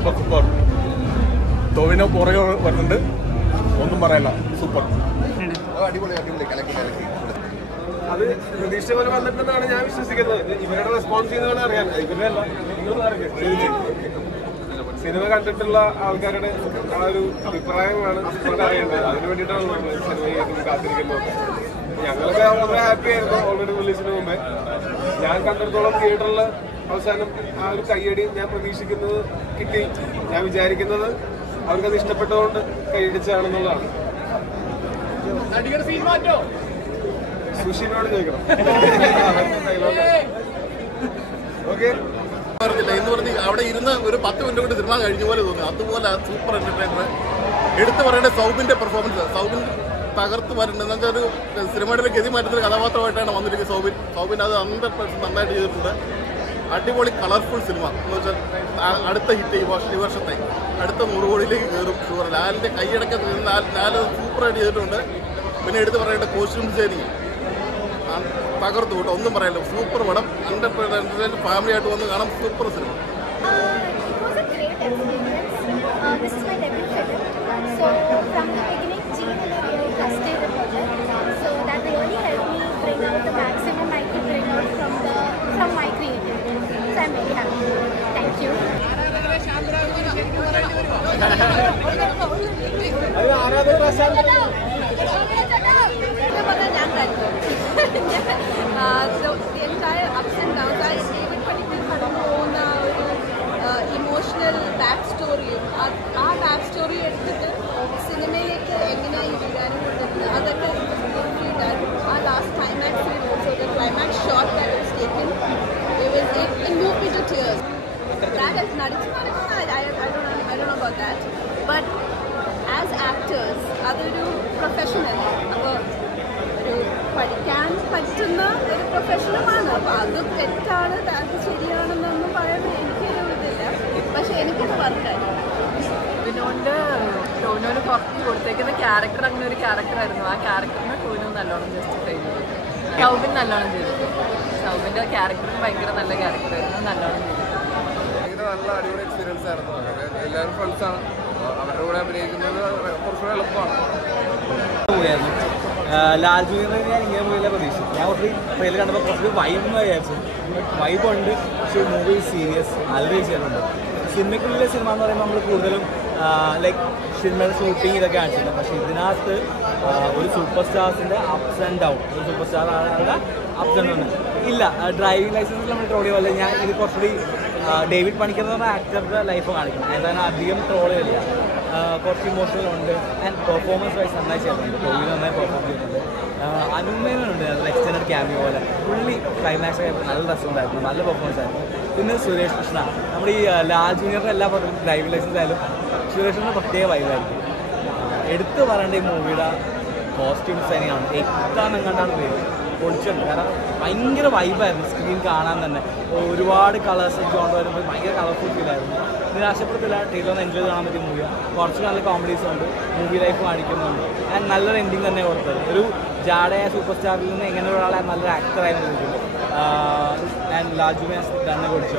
Super super. Tovino പുറകെ വരുന്നുണ്ട്, ഒന്നും പറയല്ല, സൂപ്പർ. അടിപൊളി അടിപൊളി കലക്കി കലക്കി. അത് പ്രതീക്ഷ പോലെ വന്നിട്ടുണ്ടെന്നാണ് ഞാൻ വിശ്വസിക്കുന്നത്. ഇവരുടെ റെസ്പോൺസ് ചെയ്യുന്നതാണ് അറിയാൻ. ഇവരുടെ അല്ല, സിനിമ കണ്ടിട്ടുള്ള ആൾക്കാരുടെ ആ ഒരു അഭിപ്രായമാണ് നമുക്ക് അറിയേണ്ടത്. അതിന് വേണ്ടിയിട്ടാണ് നമ്മൾ സിനിമ കാത്തിരിക്കുന്നത്. ഞങ്ങളൊക്കെ വളരെ ഹാപ്പി ആയിരുന്നു ഓൾറെഡി റിലീസിന് മുമ്പേ. ഞാൻ കണ്ടിടത്തോളം തിയേറ്ററിൽ അവസാനം ആ ഒരു കയ്യടി ഞാൻ പ്രതീക്ഷിക്കുന്നത് കിട്ടി. ഞാൻ വിചാരിക്കുന്നത് അവർക്കത് ഇഷ്ടപ്പെട്ടതുകൊണ്ട് കൈയടിച്ചാണെന്നുള്ളതാണ്. സുഷിനോട് ചോദിക്കണം. ഓക്കെ പറഞ്ഞില്ല എന്ന് പറഞ്ഞ് അവിടെ ഇരുന്ന് ഒരു 10 മിനിറ്റ് കൊണ്ട് സിനിമ കഴിഞ്ഞ പോലെ തോന്നി. അതുപോലെ സൂപ്പർ എന്റർടൈനർ. എടുത്തു പറയേണ്ട സൗബിന്റെ പെർഫോമൻസ്. സൗബിൻ തകർത്ത് വരേണ്ടത് വെച്ചാൽ ഒരു സിനിമയുടെ ഗതി മാറ്റുന്ന കഥാപാത്രമായിട്ടാണ് വന്നിരിക്കുന്നത് സൗബിൻ അത് 100% നന്നായിട്ട് ചെയ്തിട്ടുണ്ട്. അടിപൊളി കളർഫുൾ സിനിമ എന്ന് വെച്ചാൽ അടുത്ത ഹിറ്റ് ഈ വർഷത്തെ അടുത്ത 100 കോടിയിലേക്ക് കയറും ഷുവർ. ലാലിന്റെ കൈയടക്ക ലാൽ സൂപ്പറായിട്ട് ചെയ്തിട്ടുണ്ട്. പിന്നെ എടുത്ത് പറയേണ്ട കോസ്റ്റ്യൂം ഡിസൈനിങ് തകർത്തു കേട്ടോ, ഒന്നും പറയാനില്ല. സൂപ്പർ പടം. 100% ഫാമിലി ആയിട്ട് വന്ന് കാണാം. Super cinema. This is my debut film. So from the beginning, Jean and I really trusted the project. So that really helped me bring out the maximum I could bring out from my creativity. So I'm very happy. Thank you. The entire ups and downs, David particularly കടന്നു പോകുന്ന ഒരു emotional back സ്റ്റോറിയും ആ back story എടുത്തിട്ട് സിനിമയിലേക്ക് എങ്ങനെയാണ് വിടാനും കൊണ്ടുവരുന്നത് അതൊക്കെ ആ last climax also the climax shot that was taken it moved me to tears. That is നടിച്ചു നടക്കുന്ന I don't know about that. But as actors അതൊരു പ്രൊഫഷണൽ. അപ്പോൾ ഒരു പഠിക്കാൻ പറ്റുന്ന ഒരു പ്രൊഫഷനുമാണ്. അപ്പോൾ അത് തെറ്റാണ് അത് ശരിയാണെന്നൊന്നും പറയുന്നത് എനിക്കൊരു ഇതില്ല. പക്ഷെ എനിക്കത് വർക്കായി. ഇതിനോണ്ട് ടോവിനോന് പുറത്ത് കൊടുത്തേക്കുന്ന ക്യാരക്ടർ അങ്ങനെ ഒരു ക്യാരക്ടറായിരുന്നു. ആ ക്യാരക്ടറിനെ ടോവിനോ നല്ലോണം ജസ്റ്റിഫൈ ചെയ്തു. സൗബിൻ നല്ലോണം ചെയ്തു. സൗബിൻ്റെ ക്യാരക്ടർ ഭയങ്കര നല്ല ക്യാരക്ടറായിരുന്നു, നല്ലോണം ചെയ്തു. നല്ല അടിപൊളി എക്സ്പീരിയൻസ് ആയിരുന്നു. എല്ലാവരും ഫ്രണ്ട്സാണ്. അവരുടെ കൂടെ അഭിനയിക്കുന്നത് കുറച്ചുകൂടെ എളുപ്പമാണ്. ലാൽ ജൂനിയർ ഞാൻ ഇങ്ങനെ മൂവിയിലെ പ്രതീക്ഷ. ഞാൻ കുറച്ച് ട്രെയിലർ കണ്ടപ്പോൾ കുറച്ച് വൈബ് വിചാരിച്ചു. വൈബുണ്ട്, പക്ഷേ മൂവി സീരിയസ് നല്ല ചെയ്യാറുണ്ട്. സിനിമയ്ക്കുള്ളിലെ സിനിമ എന്ന് പറയുമ്പോൾ നമ്മൾ കൂടുതലും ലൈക്ക് സിനിമയുടെ ഷൂട്ടിങ് ഇതൊക്കെ കാണിച്ചിട്ടുണ്ട്. പക്ഷേ ഇതിനകത്ത് ഒരു സൂപ്പർ സ്റ്റാർസിൻ്റെ അപ്സ് ആൻഡ് ഡൗൺ, ഒരു സൂപ്പർ സ്റ്റാർ ആളുടെ അപ്സ് ആൻഡ് ഡൗൺ ഇല്ല. ഡ്രൈവിംഗ് ലൈസൻസിൽ നമ്മൾ ട്രോളി പോലെ ഞാൻ ഇത് കുറച്ചുകൂടി ഡേവിഡ് പണിക്കർ എന്ന് പറഞ്ഞ ആക്ടറുടെ ലൈഫ് കാണിക്കണം. ഏതായാലും അധികം ട്രോളുകളില്ല, കുറച്ച് ഇമോഷണൽ ഉണ്ട്. ആൻഡ് പെർഫോമൻസ് വൈസ് നന്നായി ചെയ്യുന്നുണ്ട്. ടോവിനോ നന്നായി പെർഫോം ചെയ്യുന്നുണ്ട്. അനുമേനുണ്ട് അതിൽ എക്സ്റ്റൻഡ് ക്യാമിയോ പോലെ. ഫുള്ളി ക്ലൈമാക്സ് ആയപ്പോൾ നല്ല രസമുണ്ടായിരുന്നു, നല്ല പെർഫോമൻസ് ആയിരുന്നു. പിന്നെ സുരേഷ് കൃഷ്ണ, നമ്മുടെ ഈ ലാൽ ജൂനിയറിൻ്റെ എല്ലാ പടവും ഡ്രൈവിംഗ് ലൈസൻസ് ആയാലും സുരേഷ് കൃഷ്ണ പ്രത്യേക വൈബായിരിക്കും. എടുത്തു പറയേണ്ട ഈ മൂവിയുടെ കോസ്റ്റ്യൂം ഡിസൈനിങ് ആണ്. എത്താനും കണ്ടാണ് പേര് പൊളിച്ചിട്ടുണ്ട്. കാരണം ഭയങ്കര വൈബായിരുന്നു സ്ക്രീൻ കാണാൻ തന്നെ. ഒരുപാട് കളേഴ്സ് ജോണ്ട് വരുമ്പോൾ ഭയങ്കര കളർഫുൾ ഫീലായിരുന്നു. നിരാശപ്പെടുത്തില്ല, ട്രെയിലർ എൻജോയ് കാണാൻ പറ്റിയ മൂവിയാണ്. കുറച്ച് നല്ല കോമഡീസ് ഉണ്ട്, മൂവി ലൈഫ് കാണിക്കുന്നുണ്ട്. ആൻഡ് നല്ലൊരു എൻഡിങ് തന്നെ കൊടുത്തത്. ഒരു ജാടയായ സൂപ്പർ സ്റ്റാറിൽ നിന്ന് എങ്ങനെ ഒരാളെ നല്ലൊരു ആക്ടറായിരുന്നു. ആൻഡ് ലാൽ ജൂനിയർ തന്നെ കൊടുത്തു.